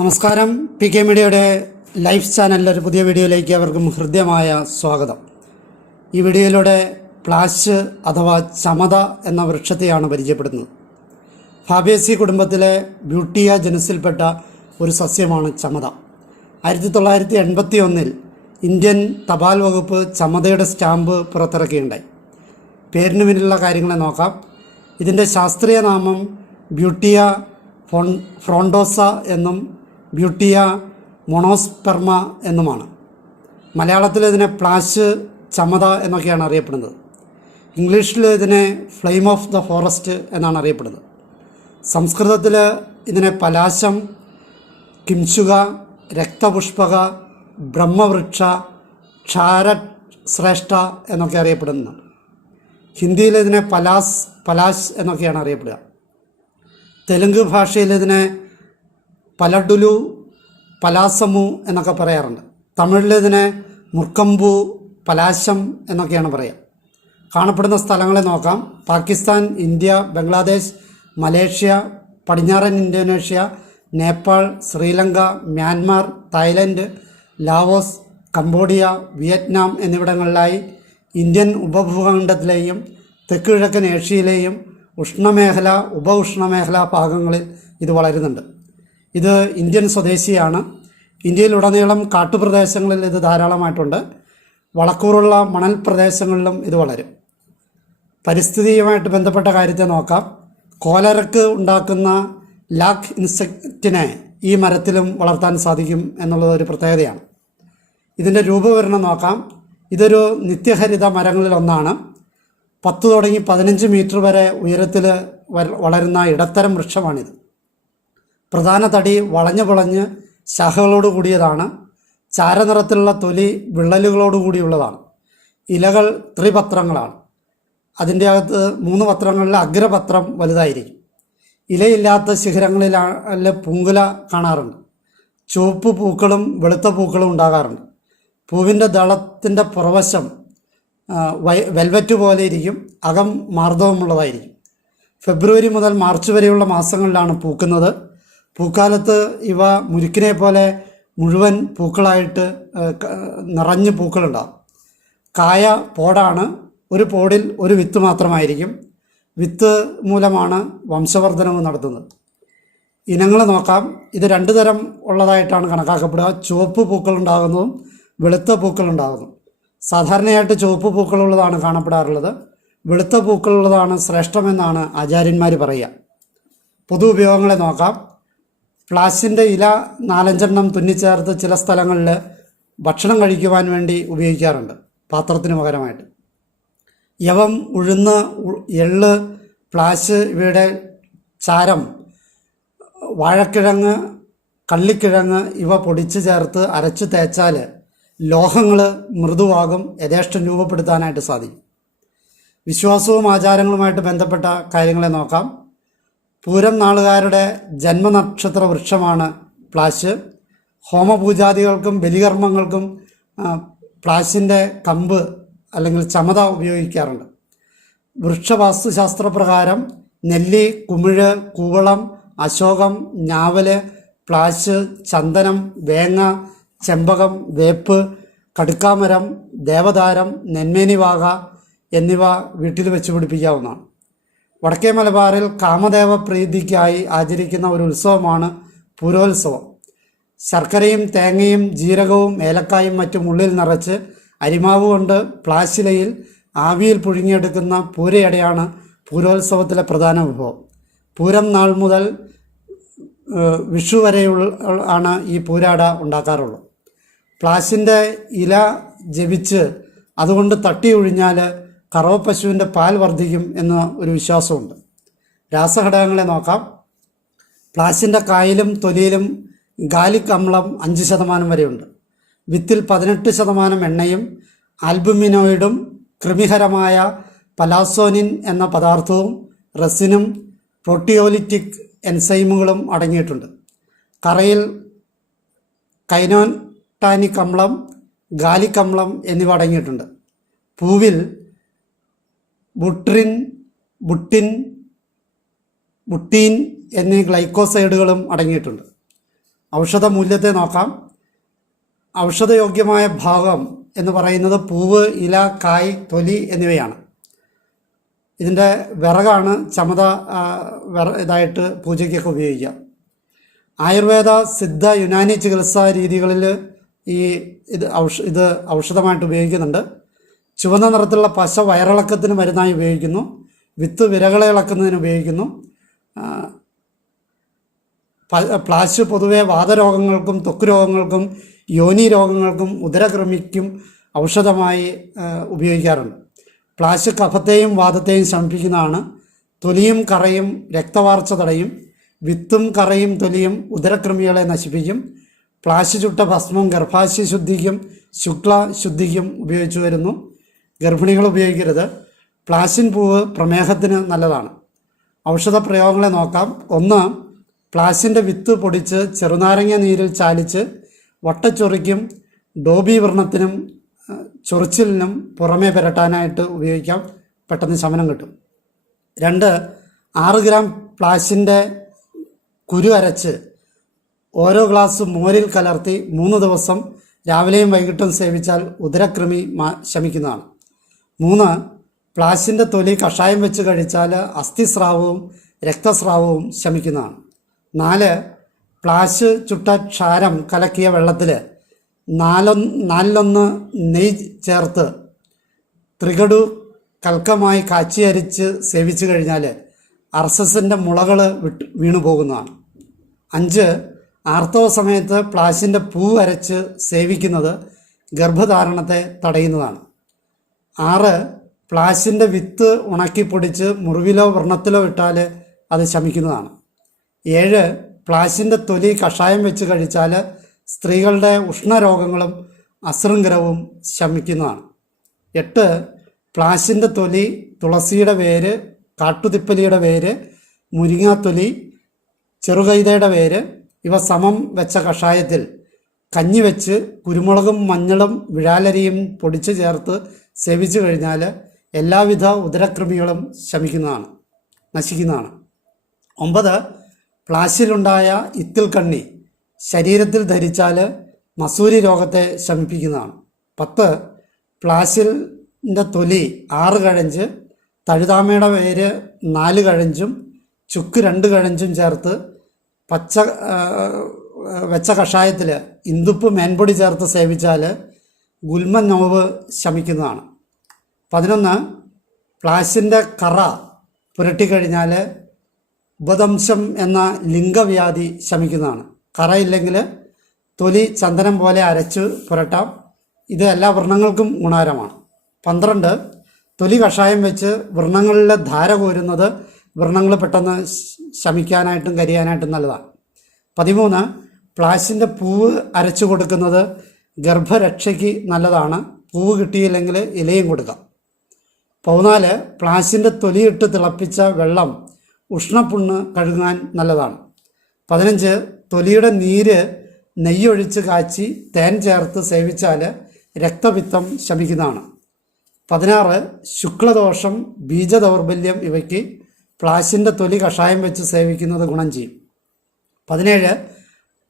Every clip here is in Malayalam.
നമസ്കാരം. പി കെ മീഡിയയുടെ ലൈഫ് ചാനലിലെ ഒരു പുതിയ വീഡിയോയിലേക്ക് അവർക്കും ഹൃദ്യമായ സ്വാഗതം. ഈ വീഡിയോയിലൂടെ പ്ലാശ് അഥവാ ചമത എന്ന വൃക്ഷത്തെയാണ് പരിചയപ്പെടുന്നത്. ഫാബേസി കുടുംബത്തിലെ ബ്യൂട്ടിയ ജനുസിൽപ്പെട്ട ഒരു സസ്യമാണ് ചമത. 1981 ഇന്ത്യൻ തപാൽ വകുപ്പ് ചമതയുടെ സ്റ്റാമ്പ് പുറത്തിറക്കിയുണ്ടായി. പേരിന് പിന്നിലുള്ള കാര്യങ്ങളെ നോക്കാം. ഇതിൻ്റെ ശാസ്ത്രീയ നാമം ബ്യൂട്ടിയ ഫ്രോണ്ടോസ എന്നും ബ്യൂട്ടിയ മൊണോസ്പെർമ എന്നുമാണ്. മലയാളത്തിൽ ഇതിനെ പ്ലാശ്, ചമത എന്നൊക്കെയാണ് അറിയപ്പെടുന്നത്. ഇംഗ്ലീഷിൽ ഇതിനെ ഫ്ലെയിം ഓഫ് ദ ഫോറസ്റ്റ് എന്നാണ് അറിയപ്പെടുന്നത്. സംസ്കൃതത്തിൽ ഇതിനെ പലാശം, കിംശുക, രക്തപുഷ്പക, ബ്രഹ്മവൃക്ഷ, ക്ഷാരശ്രേഷ്ഠ എന്നൊക്കെ അറിയപ്പെടുന്നു. ഹിന്ദിയിൽ ഇതിനെ പലാശ് എന്നൊക്കെയാണ് അറിയപ്പെടുക. തെലുങ്ക് ഭാഷയിൽ ഇതിനെ പലഡുലു, പലാസമു എന്നൊക്കെ പറയാറുണ്ട്. തമിഴിൽ ഇതിനെ മുർക്കമ്പു, പലാശം എന്നൊക്കെയാണ് പറയുക. കാണപ്പെടുന്ന സ്ഥലങ്ങളെ നോക്കാം. പാകിസ്ഥാൻ, ഇന്ത്യ, ബംഗ്ലാദേശ്, മലേഷ്യ, പടിഞ്ഞാറൻ Indonesia, Nepal, Sri Lanka, Myanmar, Thailand, Laos, Cambodia, Vietnam എന്നിവിടങ്ങളിലായി ഇന്ത്യൻ ഉപഭൂഖണ്ഡത്തിലെയും തെക്ക് കിഴക്കൻ ഏഷ്യയിലെയും ഉഷ്ണമേഖല, ഉപ-ഉഷ്ണമേഖല ഭാഗങ്ങളിൽ ഇത് വളരുന്നുണ്ട്. ഇത് ഇന്ത്യൻ സ്വദേശിയാണ്. ഇന്ത്യയിലുടനീളം കാട്ടുപ്രദേശങ്ങളിൽ ഇത് ധാരാളമായിട്ടുണ്ട്. വളക്കൂറുള്ള മണൽ പ്രദേശങ്ങളിലും ഇത് വളരും. പരിസ്ഥിതിയുമായിട്ട് ബന്ധപ്പെട്ട കാര്യത്തെ നോക്കാം. കോലരക്ക് ഉണ്ടാക്കുന്ന ലാക്ക് ഇൻസെക്റ്റിനെ ഈ മരത്തിലും വളർത്താൻ സാധിക്കും എന്നുള്ളത് ഒരു പ്രത്യേകതയാണ്. ഇതിൻ്റെ രൂപവിവരണം നോക്കാം. ഇതൊരു നിത്യഹരിത മരങ്ങളിലൊന്നാണ്. 10 തുടങ്ങി 15 മീറ്റർ വരെ ഉയരത്തിൽ വളരുന്ന ഇടത്തരം വൃക്ഷമാണിത്. പ്രധാന തടി വളഞ്ഞു പുളഞ്ഞ് ശാഖകളോട് കൂടിയതാണ്. ചാരനിറത്തിലുള്ള തൊലി വിള്ളലുകളോട് കൂടിയുള്ളതാണ്. ഇലകൾ ത്രിപത്രങ്ങളാണ്. അതിൻ്റെ അകത്ത് 3 പത്രങ്ങളിൽ അഗ്രപത്രം വലുതായിരിക്കും. ഇലയില്ലാത്ത ശിഖരങ്ങളിൽ പൂങ്കുല കാണാറുണ്ട്. ചുവപ്പ് പൂക്കളും വെളുത്ത പൂക്കളും ഉണ്ടാകാറുണ്ട്. പൂവിൻ്റെ ദളത്തിൻ്റെ പുറവശം വെൽവെറ്റ് പോലെ ഇരിക്കും. അകം മാർദ്ദവമുള്ളതായിരിക്കും. ഫെബ്രുവരി മുതൽ മാർച്ച് വരെയുള്ള മാസങ്ങളിലാണ് പൂക്കുന്നത്. പൂക്കാലത്ത് ഇവ മുരുക്കിനെ പോലെ മുഴുവൻ പൂക്കളായിട്ട് നിറഞ്ഞ് പൂക്കളുണ്ടാകും. കായ പോടാണ്. ഒരു പോടിൽ ഒരു വിത്ത് മാത്രമായിരിക്കും. വിത്ത് മൂലമാണ് വംശവർദ്ധനവ് നടത്തുന്നത്. ഇനങ്ങൾ നോക്കാം. ഇത് 2 തരം ഉള്ളതായിട്ടാണ് കണക്കാക്കപ്പെടുക. ചുവപ്പ് പൂക്കളുണ്ടാകുന്നതും വെളുത്ത പൂക്കളുണ്ടാകുന്നതും. സാധാരണയായിട്ട് ചുവപ്പ് പൂക്കളുള്ളതാണ് കാണപ്പെടാറുള്ളത്. വെളുത്ത പൂക്കളുള്ളതാണ് ശ്രേഷ്ഠമെന്നാണ് ആചാര്യന്മാർ പറയുക. പൊതു ഉപയോഗങ്ങളെ നോക്കാം. പ്ലാശിൻ്റെ ഇല 4-5 തുന്നിച്ചേർത്ത് ചില സ്ഥലങ്ങളിൽ ഭക്ഷണം കഴിക്കുവാൻ വേണ്ടി ഉപയോഗിക്കാറുണ്ട്, പാത്രത്തിന് പകരമായിട്ട്. യവം, ഉഴുന്ന്, എള്ള്, പ്ലാശ് ഇവയുടെ ചാരം, വാഴക്കിഴങ്ങ്, കള്ളിക്കിഴങ്ങ് ഇവ പൊടിച്ച് ചേർത്ത് അരച്ച് തേച്ചാൽ ലോഹങ്ങൾ മൃദുവാകും. യഥേഷ്ടം രൂപപ്പെടുത്താനായിട്ട് സാധിക്കും. വിശ്വാസവും ആചാരങ്ങളുമായിട്ട് ബന്ധപ്പെട്ട കാര്യങ്ങളെ നോക്കാം. പൂരം നാളുകാരുടെ ജന്മനക്ഷത്ര വൃക്ഷമാണ് പ്ലാശ്. ഹോമപൂജാദികൾക്കും ബലികർമ്മങ്ങൾക്കും പ്ലാശിൻ്റെ കമ്പ് അല്ലെങ്കിൽ ചമത ഉപയോഗിക്കാറുണ്ട്. വൃക്ഷവാസ്തുശാസ്ത്രപ്രകാരം നെല്ലി, കുമിഴ്, കൂവളം, അശോകം, ഞാവല്, പ്ലാശ്, ചന്ദനം, വേങ്ങ, ചെമ്പകം, വേപ്പ്, കടുക്കാമരം, ദേവദാരം, നെന്മേനിവാക എന്നിവ വീട്ടിൽ വെച്ച് പിടിപ്പിക്കാവുന്നതാണ്. വടക്കേ മലബാറിൽ കാമദേവ പ്രീതിക്കായി ആചരിക്കുന്ന ഒരു ഉത്സവമാണ് പൂരോത്സവം. ശർക്കരയും തേങ്ങയും ജീരകവും ഏലക്കായും മറ്റും ഉള്ളിൽ നിറച്ച് അരിമാവ് കൊണ്ട് പ്ലാശിലയിൽ ആവിയിൽ പുഴുങ്ങിയെടുക്കുന്ന പൂരയടയാണ് പൂരോത്സവത്തിലെ പ്രധാന വിഭവം. പൂരം നാൾ മുതൽ വിഷു വരെയുള്ള ആണ് ഈ പൂരാട ഉണ്ടാക്കാറുള്ളത്. പ്ലാശിൻ്റെ ഇല ജപിച്ച് അതുകൊണ്ട് തട്ടി ഒഴിഞ്ഞാൽ കറവ പശുവിൻ്റെ പാൽ വർദ്ധിക്കും എന്ന ഒരു വിശ്വാസമുണ്ട്. രാസഘടകങ്ങളെ നോക്കാം. പ്ലാശിൻ്റെ കായിലും തൊലിയിലും ഗാലിക് അമ്ലം 5% വരെയുണ്ട്. വിത്തിൽ 18% എണ്ണയും ആൽബുമിനോയിഡും കൃമികരമായ പലാസോനിൻ എന്ന പദാർത്ഥവും റെസിനും പ്രോട്ടിയോലിറ്റിക് എൻസൈമുകളും അടങ്ങിയിട്ടുണ്ട്. കറയിൽ കൈനോടാനിക് അമ്ലം, ഗാലിക് അമ്ലം എന്നിവ അടങ്ങിയിട്ടുണ്ട്. പൂവിൽ ബുട്ടീൻ എന്നീ ഗ്ലൈക്കോസൈഡുകളും അടങ്ങിയിട്ടുണ്ട്. ഔഷധ മൂല്യത്തെ നോക്കാം. ഔഷധയോഗ്യമായ ഭാഗം എന്ന് പറയുന്നത് പൂവ്, ഇല, കായ്, തൊലി എന്നിവയാണ്. ഇതിൻ്റെ വിറകാണ് ചമത ഇതായിട്ട് പൂജയ്ക്കൊക്കെ ഉപയോഗിക്കുക. ആയുർവേദ, സിദ്ധ, യുനാനി ചികിത്സാ രീതികളിൽ ഇത് ഔഷധമായിട്ട് ഉപയോഗിക്കുന്നുണ്ട്. ചുവന്ന നിറത്തിലുള്ള പശ വയറിളക്കത്തിന് മരുന്നായി ഉപയോഗിക്കുന്നു. വിത്ത് വിരകളെ ഇളക്കുന്നതിന് ഉപയോഗിക്കുന്നു. പ്ലാശ് പൊതുവെ വാതരോഗങ്ങൾക്കും ത്വക്ക് രോഗങ്ങൾക്കും യോനി രോഗങ്ങൾക്കും ഉദരകൃമിക്കും ഔഷധമായി ഉപയോഗിക്കാറുണ്ട്. പ്ലാശ് കഫത്തെയും വാതത്തെയും ശമിപ്പിക്കുന്നതാണ്. തൊലിയും കറയും രക്തവാർച്ച തടയും. വിത്തും കറയും തൊലിയും ഉദരകൃമികളെ നശിപ്പിക്കും. പ്ലാശ് ചുട്ട ഭസ്മം ഗർഭാശയ ശുദ്ധിക്കും ശുക്ല ശുദ്ധിക്കും ഉപയോഗിച്ചു വരുന്നു. ഗർഭിണികൾ ഉപയോഗിക്കരുത്. പ്ലാശിൻ പൂവ് പ്രമേഹത്തിന് നല്ലതാണ്. ഔഷധ പ്രയോഗങ്ങളെ നോക്കാം. 1. പ്ലാശിൻ്റെ വിത്ത് പൊടിച്ച് ചെറുനാരങ്ങ നീരിൽ ചാലിച്ച് വട്ടച്ചൊറിക്കും ഡോബി വ്രണത്തിനും ചൊറിച്ചിലിനും പുറമേ പുരട്ടാനായിട്ട് ഉപയോഗിക്കാം. പെട്ടെന്ന് ശമനം കിട്ടും. 2. 6 ഗ്രാം പ്ലാശിൻ്റെ കുരു അരച്ച് ഓരോ ഗ്ലാസ് മോരിൽ കലർത്തി 3 ദിവസം രാവിലെയും വൈകിട്ടും സേവിച്ചാൽ ഉദരകൃമി ശമിക്കുന്നതാണ്. 3. പ്ലാശിൻ്റെ തൊലി കഷായം വെച്ച് കഴിച്ചാൽ അസ്ഥിസ്രാവവും രക്തസ്രാവവും ശമിക്കുന്നതാണ്. 4. പ്ലാശ് ചുട്ട ക്ഷാരം കലക്കിയ വെള്ളത്തിൽ 4/4 നെയ്യ് ചേർത്ത് ത്രികടു കൽക്കമായി കാച്ചി അരിച്ച് സേവിച്ചു കഴിഞ്ഞാൽ അർസസിൻ്റെ മുളകൾ വീണു പോകുന്നതാണ്. 5. ആർത്തവ സമയത്ത് പ്ലാശിൻ്റെ പൂ അരച്ച് സേവിക്കുന്നത് ഗർഭധാരണത്തെ തടയുന്നതാണ്. 6. പ്ലാശിൻ്റെ വിത്ത് ഉണക്കിപ്പൊടിച്ച് മുറിവിലോ വ്രണത്തിലോ ഇട്ടാൽ അത് ശമിക്കുന്നതാണ്. 7. പ്ലാശിൻ്റെ തൊലി കഷായം വെച്ച് കഴിച്ചാൽ സ്ത്രീകളുടെ ഉഷ്ണരോഗങ്ങളും അശൃംഖലവും ശമിക്കുന്നതാണ്. 8. പ്ലാശിൻ്റെ തൊലി, തുളസിയുടെ വേര്, കാട്ടുതിപ്പലിയുടെ വേര്, മുരിങ്ങാത്തൊലി, ചെറുകൈതയുടെ വേര് ഇവ സമം വെച്ച കഷായത്തിൽ കഞ്ഞി വെച്ച് കുരുമുളകും മഞ്ഞളും വിഴാലരിയും പൊടിച്ച് ചേർത്ത് സേവിച്ചു കഴിഞ്ഞാൽ എല്ലാവിധ ഉദരകൃമികളും നശിക്കുന്നതാണ്. 9. പ്ലാശിലുണ്ടായ ഇത്തിൽ കണ്ണി ശരീരത്തിൽ ധരിച്ചാൽ മസൂരി രോഗത്തെ ശമിപ്പിക്കുന്നതാണ്. 10. പ്ലാശിൻ്റെ തൊലി 6 കഴഞ്ച്, തഴുതാമയുടെ വേര് 4 കഴഞ്ചും ചുക്ക് 2 കഴഞ്ചും ചേർത്ത് വെച്ച കഷായത്തിൽ ഇന്ദുപ്പ് മേൻപൊടി ചേർത്ത് സേവിച്ചാൽ ഗുൽമ നോവ് ശമിക്കുന്നതാണ്. 11. പ്ലാശിൻ്റെ കറ പുരട്ടിക്കഴിഞ്ഞാൽ ഉപദംശം എന്ന ലിംഗവ്യാധി ശമിക്കുന്നതാണ്. കറയില്ലെങ്കിൽ തൊലി ചന്ദനം പോലെ അരച്ച് പുരട്ടാം. ഇത് എല്ലാ വ്രണങ്ങൾക്കും ഗുണകരമാണ്. 12. തൊലി കഷായം വെച്ച് വ്രണങ്ങളിലെ ധാര കോരുന്നത് വ്രണങ്ങൾ പെട്ടെന്ന് ശമിക്കാനായിട്ടും കരിയാനായിട്ടും നല്ലതാണ്. 13. പ്ലാശിൻ്റെ പൂവ് അരച്ചു കൊടുക്കുന്നത് ഗർഭരക്ഷയ്ക്ക് നല്ലതാണ്. പൂവ് കിട്ടിയില്ലെങ്കിൽ ഇലയും കൊടുക്കാം. 14. പ്ലാശിൻ്റെ തൊലിയിട്ട് തിളപ്പിച്ച വെള്ളം ഉഷ്ണപ്പുണ്ണ് കഴുകാൻ നല്ലതാണ്. 15. തൊലിയുടെ നീര് നെയ്യൊഴിച്ച് കാച്ചി തേൻ ചേർത്ത് സേവിച്ചാൽ രക്തപിത്തം ശമിക്കുന്നതാണ്. 16. ശുക്ലദോഷം, ബീജദൗർബല്യം ഇവയ്ക്ക് പ്ലാശിൻ്റെ തൊലി കഷായം വെച്ച് സേവിക്കുന്നത് ഗുണം ചെയ്യും. 17.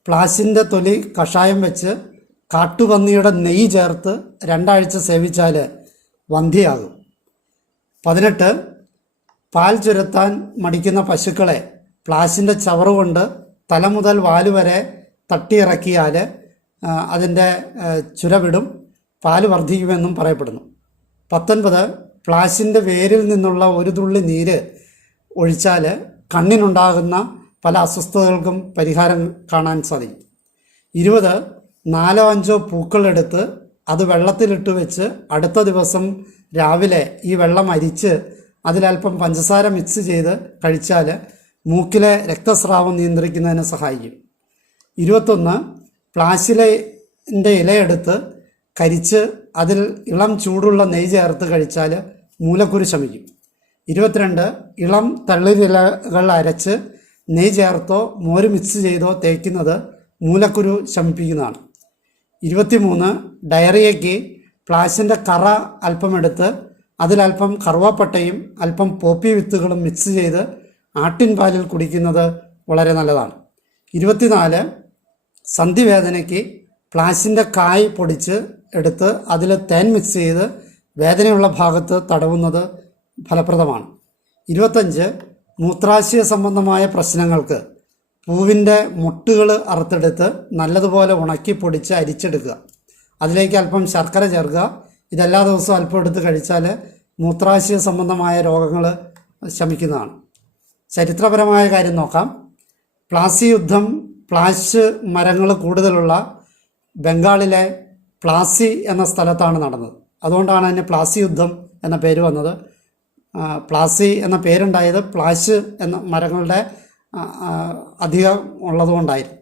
പ്ലാശിൻ്റെ തൊലി കഷായം വെച്ച് കാട്ടുപന്നിയുടെ നെയ്യ് ചേർത്ത് 2 ആഴ്ച സേവിച്ചാൽ വന്ധ്യയാകും. 18. പാൽ ചുരത്താൻ മടിക്കുന്ന പശുക്കളെ പ്ലാശിൻ്റെ ചവറുകൊണ്ട് തല മുതൽ വാല് വരെ തട്ടിയിറക്കിയാൽ അതിൻ്റെ ചുരവിടും, പാല് വർദ്ധിക്കുമെന്നും പറയപ്പെടുന്നു. 19. പ്ലാശിൻ്റെ വേരിൽ നിന്നുള്ള ഒരു തുള്ളി നീര് ഒഴിച്ചാൽ കണ്ണിനുണ്ടാകുന്ന പല അസ്വസ്ഥതകൾക്കും പരിഹാരം കാണാൻ സാധിക്കും. 20. 4-5 പൂക്കളെടുത്ത് അത് വെള്ളത്തിലിട്ട് വെച്ച് അടുത്ത ദിവസം രാവിലെ ഈ വെള്ളം അരിച്ച് അതിലൽപ്പം പഞ്ചസാര മിക്സ് ചെയ്ത് കഴിച്ചാൽ മൂക്കിലെ രക്തസ്രാവം നിയന്ത്രിക്കുന്നതിന് സഹായിക്കും. 21. പ്ലാശിൻ്റെ ഇലയെടുത്ത് കരിച്ച് അതിൽ ഇളം ചൂടുള്ള നെയ്യ് ചേർത്ത് കഴിച്ചാൽ മൂലക്കുരു ശമിക്കും. 22. ഇളം തളിരിലകൾ അരച്ച് നെയ്യ് ചേർത്തോ മോര് മിക്സ് ചെയ്തോ തേക്കുന്നത് മൂലക്കുരു ശമിപ്പിക്കുന്നതാണ്. 23. ഡയറിയയ്ക്ക് പ്ലാശിൻ്റെ കറ അല്പമെടുത്ത് അതിലൽപ്പം കറുവാപ്പട്ടയും അല്പം പോപ്പി വിത്തുകളും മിക്സ് ചെയ്ത് ആട്ടിൻ പാലിൽ കുടിക്കുന്നത് വളരെ നല്ലതാണ്. 24. സന്ധിവേദനയ്ക്ക് പ്ലാസിൻ്റെ കായ് പൊടിച്ച് എടുത്ത് അതിൽ തേൻ മിക്സ് ചെയ്ത് വേദനയുള്ള ഭാഗത്ത് തടവുന്നത് ഫലപ്രദമാണ്. 25. മൂത്രാശയ സംബന്ധമായ പ്രശ്നങ്ങൾക്ക് പൂവിൻ്റെ മുട്ടുകൾ അറുത്തെടുത്ത് നല്ലതുപോലെ ഉണക്കി പൊടിച്ച് അരിച്ചെടുക്കുക. അതിലേക്ക് അല്പം ശർക്കര ചേർക്കുക. ഇതെല്ലാ ദിവസവും അല്പം എടുത്ത് കഴിച്ചാൽ മൂത്രാശയ സംബന്ധമായ രോഗങ്ങൾ ശമിക്കുന്നതാണ്. ചരിത്രപരമായ കാര്യം നോക്കാം. പ്ലാസി യുദ്ധം പ്ലാശ് മരങ്ങൾ കൂടുതലുള്ള ബംഗാളിലെ പ്ലാസി എന്ന സ്ഥലത്താണ് നടന്നത്. അതുകൊണ്ടാണ് അതിന് പ്ലാസി യുദ്ധം എന്ന പേര് വന്നത്. പ്ലാസി എന്ന പേരുണ്ടായത് പ്ലാശ് എന്ന മരങ്ങളുടെ അധികം ഉള്ളതുകൊണ്ടായിരുന്നു.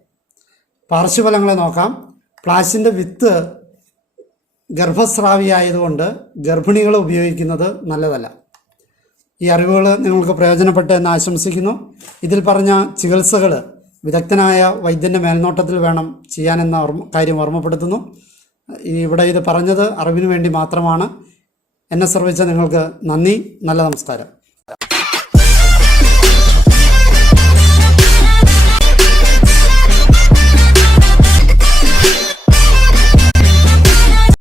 പാർശ്വഫലങ്ങളെ നോക്കാം. പ്ലാശിൻ്റെ വിത്ത് ഗർഭസ്രാവിയായതുകൊണ്ട് ഗർഭിണികൾ ഉപയോഗിക്കുന്നത് നല്ലതല്ല. ഈ അറിവുകൾ നിങ്ങൾക്ക് പ്രയോജനപ്പെട്ടു എന്ന് ആശംസിക്കുന്നു. ഇതിൽ പറഞ്ഞ ചികിത്സകൾ വിദഗ്ധനായ വൈദ്യൻ്റെ മേൽനോട്ടത്തിൽ വേണം ചെയ്യാനെന്ന കാര്യം ഓർമ്മപ്പെടുത്തുന്നു. ഇവിടെ ഇത് പറഞ്ഞത് അറിവിന് വേണ്ടി മാത്രമാണ്. എന്നെ ശ്രവിച്ച നിങ്ങൾക്ക് നന്ദി. നല്ല നമസ്കാരം.